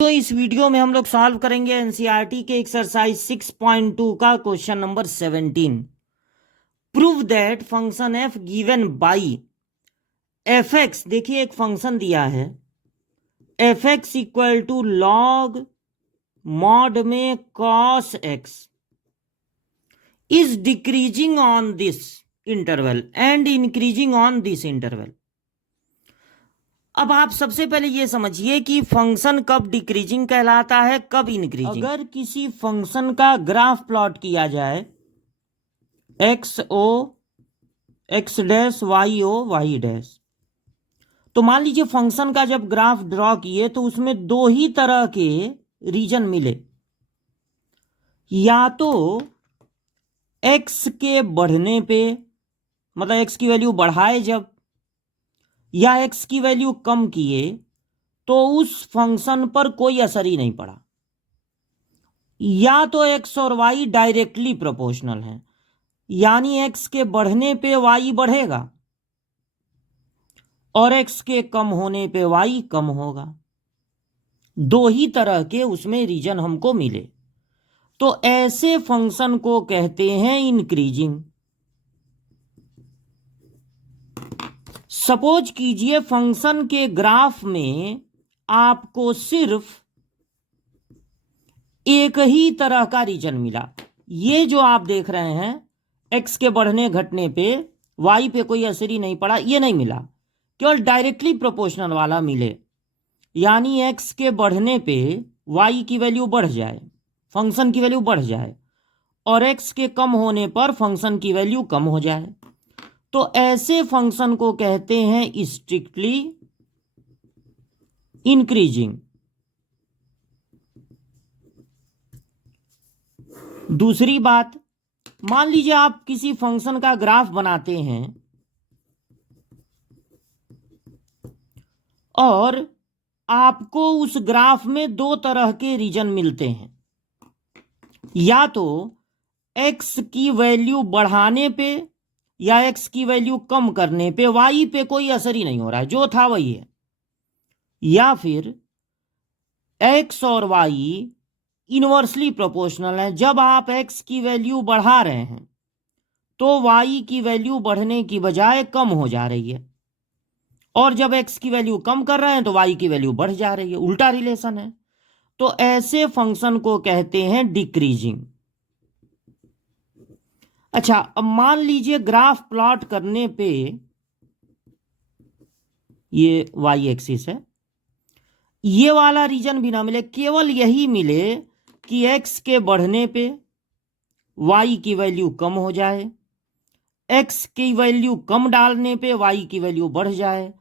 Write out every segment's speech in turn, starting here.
तो इस वीडियो में हम लोग सॉल्व करेंगे एनसीईआरटी के एक्सरसाइज 6.2 का question number 17। Prove that function f given by f x. देखिए एक फंक्शन दिया है f x equal to log mod में cos x is decreasing on this interval and increasing on this interval. अब आप सबसे पहले ये समझिए कि फंक्शन कब डिक्रीजिंग कहलाता है, कब इंक्रीजिंग। अगर किसी फंक्शन का ग्राफ प्लॉट किया जाए x o x dash y o y dash, तो मान लीजिए फंक्शन का जब ग्राफ ड्रॉ किए तो उसमें दो ही तरह के रीजन मिले, या तो एक्स के बढ़ने पे मतलब एक्स की वैल्यू बढ़ाए जब, या एक्स की वैल्यू कम किए तो उस फंक्शन पर कोई असर ही नहीं पड़ा। या तो एक्स और वाई डायरेक्टली प्रोपोर्शनल है, यानी एक्स के बढ़ने पे वाई बढ़ेगा और एक्स के कम होने पे वाई कम होगा। दो ही तरह के उसमें रीजन हमको मिले, तो ऐसे फंक्शन को कहते हैं इंक्रीजिंग। सपोज कीजिए फंक्शन के ग्राफ में आपको सिर्फ एक ही तरह का रीजन मिला। ये जो आप देख रहे हैं एक्स के बढ़ने घटने पे वाई पे कोई असर ही नहीं पड़ा, ये नहीं मिला, केवल डायरेक्टली प्रोपोर्शनल वाला मिले, यानी एक्स के बढ़ने पे वाई की वैल्यू बढ़ जाए, फंक्शन की वैल्यू बढ़ जाए, और एक्स के कम होने पर फंक्शन की वैल्यू कम हो जाए। तो ऐसे फंक्शन को कहते हैं स्ट्रिक्टली इंक्रीजिंग। दूसरी बात, मान लीजिए आप किसी फंक्शन का ग्राफ बनाते हैं और आपको उस ग्राफ में दो तरह के रीजन मिलते हैं, या तो एक्स की वैल्यू बढ़ाने पे या एक्स की वैल्यू कम करने पे वाई पे कोई असर ही नहीं हो रहा है, जो था वही है, या फिर एक्स और वाई इनवर्सली प्रोपोर्शनल है। जब आप एक्स की वैल्यू बढ़ा रहे हैं तो वाई की वैल्यू बढ़ने की बजाय कम हो जा रही है, और जब एक्स की वैल्यू कम कर रहे हैं तो वाई की वैल्यू बढ़ जा रही है, उल्टा रिलेशन है। तो ऐसे फंक्शन को कहते हैं डिक्रीजिंग। अच्छा, अब मान लीजिए ग्राफ प्लॉट करने पे ये वाई एक्सिस है, ये वाला रीजन भी ना मिले, केवल यही मिले कि एक्स के बढ़ने पे वाई की वैल्यू कम हो जाए, एक्स की वैल्यू कम डालने पे वाई की वैल्यू बढ़ जाए,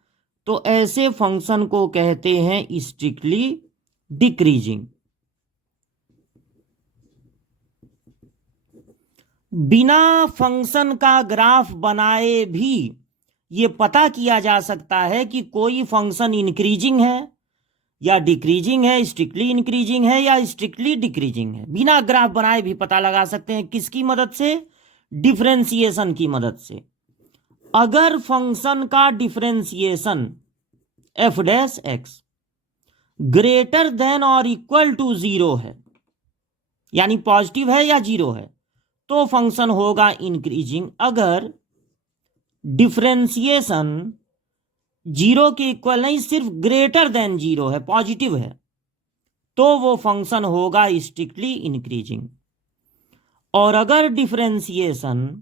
तो ऐसे फंक्शन को कहते हैं स्ट्रिक्टली डिक्रीजिंग। बिना फंक्शन का ग्राफ बनाए भी ये पता किया जा सकता है कि कोई फंक्शन इंक्रीजिंग है या डिक्रीजिंग है, स्ट्रिक्टली इंक्रीजिंग है या स्ट्रिक्टली डिक्रीजिंग है। बिना ग्राफ बनाए भी पता लगा सकते हैं, किसकी मदद से? डिफरेंशिएशन की मदद से। अगर फंक्शन का differentiation F dash x greater than और इक्वल टू जीरो है, यानी पॉजिटिव है या जीरो है, तो फंक्शन होगा इंक्रीजिंग। अगर डिफरेंशिएशन जीरो के इक्वल नहीं, सिर्फ ग्रेटर देन जीरो है, पॉजिटिव है, तो वो फंक्शन होगा स्ट्रिक्टली इंक्रीजिंग। और अगर डिफरेंशिएशन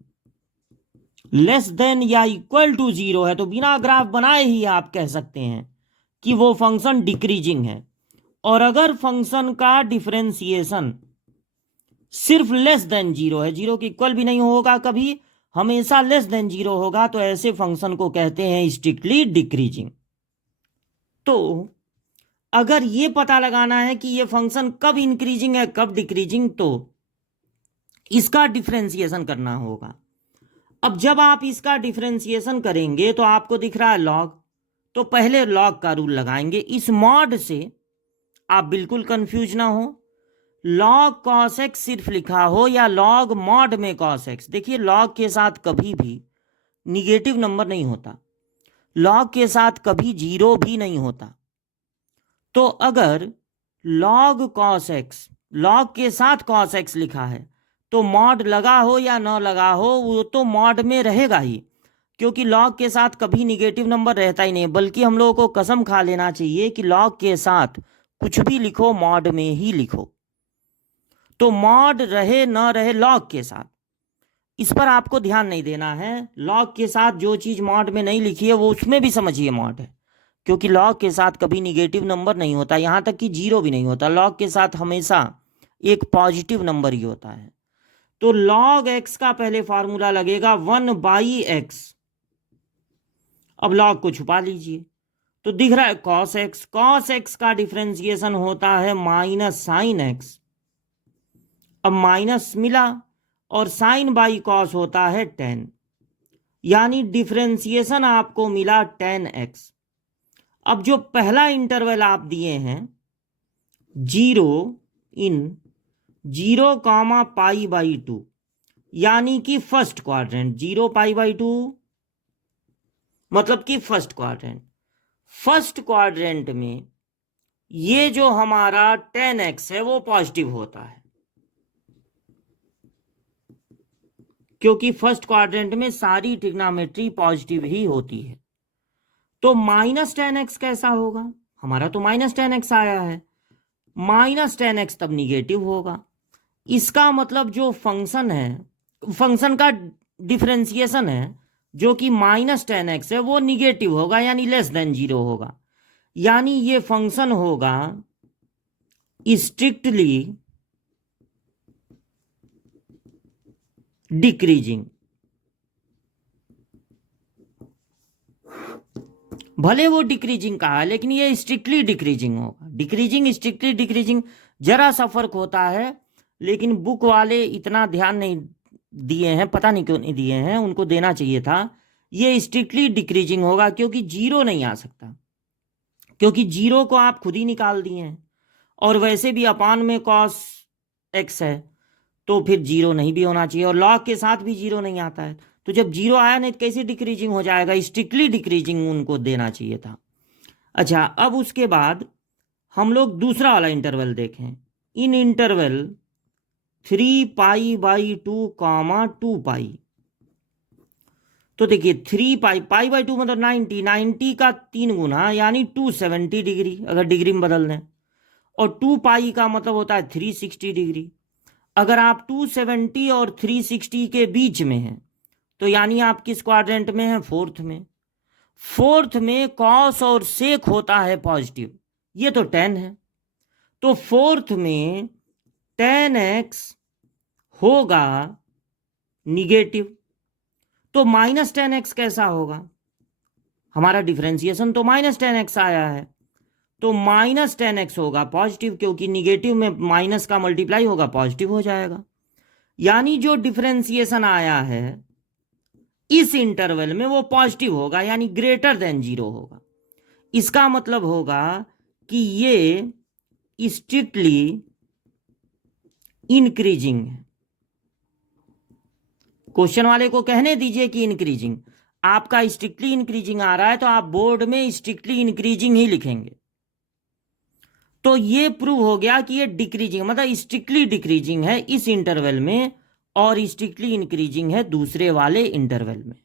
लेस देन या इक्वल टू जीरो है तो बिना ग्राफ बनाए ही आप कह सकते हैं कि वो फंक्शन डिक्रीजिंग है। और अगर फंक्शन का डिफरेंशिएशन सिर्फ लेस देन जीरो है, जीरो के इक्वल भी नहीं होगा कभी, हमेशा लेस देन जीरो होगा, तो ऐसे फंक्शन को कहते हैं स्ट्रिक्टली डिक्रीजिंग। तो अगर ये पता लगाना है कि ये फंक्शन कब इंक्रीजिंग है कब डिक्रीजिंग, तो इसका डिफरेंशिएशन करना होगा। अब जब आप इसका डिफरेंशिएशन करेंगे तो आपको दिख रहा है लॉग, तो पहले लॉग का रूल लगाएंगे। इस मॉड से आप बिल्कुल कंफ्यूज ना हो, लॉग कॉस एक्स सिर्फ लिखा हो या लॉग मॉड में कॉस एक्स। देखिए लॉग के साथ कभी भी निगेटिव नंबर नहीं होता, लॉग के साथ कभी जीरो भी नहीं होता। तो अगर लॉग कॉस एक्स, लॉग के साथ कॉस एक्स लिखा है, तो मॉड लगा हो या न लगा हो वो तो मॉड में रहेगा ही, क्योंकि लॉग के साथ कभी निगेटिव नंबर रहता ही नहीं। बल्कि हम लोगों को कसम खा लेना चाहिए कि लॉग के साथ कुछ भी लिखो मॉड में ही लिखो। तो मॉड रहे न रहे लॉग के साथ, इस पर आपको ध्यान नहीं देना है। लॉग के साथ जो चीज़ मॉड में नहीं लिखी है वो उसमें भी समझिए मॉड है, क्योंकि लॉग के साथ कभी निगेटिव नंबर नहीं होता, यहाँ तक कि जीरो भी नहीं होता। लॉग के साथ हमेशा एक पॉजिटिव नंबर ही होता है। तो लॉग एक्स का पहले फॉर्मूला लगेगा 1/x। अब लॉग को छुपा लीजिए तो दिख रहा है कॉस एक्स। कॉस एक्स का डिफरेंशिएशन होता है माइनस साइन एक्स। अब माइनस मिला और साइन बाई कॉस होता है 10, यानी डिफरेंशिएशन आपको मिला 10x। अब जो पहला इंटरवल आप दिए हैं 0 इन 0,π/2, यानी कि फर्स्ट क्वाड्रेंट, 0π/2 मतलब कि फर्स्ट क्वाड्रेंट। फर्स्ट क्वाड्रेंट में ये जो हमारा 10x है वो पॉजिटिव होता है, क्योंकि फर्स्ट क्वाड्रेंट में सारी ट्रिग्नोमेट्री पॉजिटिव ही होती है। तो -10x कैसा होगा? हमारा तो -10x आया है, -10x तब निगेटिव होगा। इसका मतलब जो फंक्शन है, फंक्शन का डिफरेंशिएशन है जो कि -10x है, वो निगेटिव होगा, यानी लेस देन 0 होगा। यानी ये फंक्शन होगा स्ट्रिक्टली डिक्रीजिंग। भले वो डिक्रीजिंग कहा है लेकिन ये स्ट्रिक्टली डिक्रीजिंग होगा। डिक्रीजिंग स्ट्रिक्टली डिक्रीजिंग जरा सा फर्क होता है, लेकिन बुक वाले इतना ध्यान नहीं दिए हैं, पता नहीं क्यों नहीं दिए हैं, उनको देना चाहिए था। ये स्ट्रिक्टली डिक्रीजिंग होगा क्योंकि जीरो नहीं आ सकता, क्योंकि जीरो को आप खुद ही निकाल दिए हैं, और वैसे भी अपान में कॉस एक्स है तो फिर जीरो नहीं भी होना चाहिए, और लॉग के साथ भी जीरो नहीं आता है। तो जब जीरो आया नहीं तो कैसे डिक्रीजिंग हो जाएगा? स्ट्रिक्टली डिक्रीजिंग उनको देना चाहिए था। अच्छा, अब उसके बाद हम लोग दूसरा वाला इंटरवल देखें। In interval 3π/2, 2π। तो देखिए 3π/2 मतलब 90 का 3 गुना, यानी 270 डिग्री अगर डिग्री में बदल दें, और 2π का मतलब होता है 360 डिग्री। अगर आप 270 और 360 के बीच में हैं तो यानी आप किस क्वाड्रेंट में हैं? फोर्थ में। फोर्थ में कॉस और सेक होता है पॉजिटिव, ये तो 10 है, तो फोर्थ में 10x होगा निगेटिव। तो -10x कैसा होगा? हमारा डिफरेंशिएशन तो -10x आया है, तो -10x होगा पॉजिटिव, क्योंकि निगेटिव में माइनस का मल्टीप्लाई होगा, पॉजिटिव हो जाएगा। यानी जो डिफरेंशिएशन आया है इस इंटरवल में वो पॉजिटिव होगा, यानी ग्रेटर देन 0 होगा। इसका मतलब होगा कि ये स्ट्रिक्टली इंक्रीजिंग है। क्वेश्चन वाले को कहने दीजिए कि इंक्रीजिंग। आपका स्ट्रिक्टली इंक्रीजिंग आ रहा है तो आप बोर्ड में स्ट्रिक्टली इंक्रीजिंग ही लिखेंगे। तो ये प्रूव हो गया कि ये डिक्रीजिंग मतलब स्ट्रिक्टली डिक्रीजिंग है इस इंटरवल में, और स्ट्रिक्टली इंक्रीजिंग है दूसरे वाले इंटरवल में।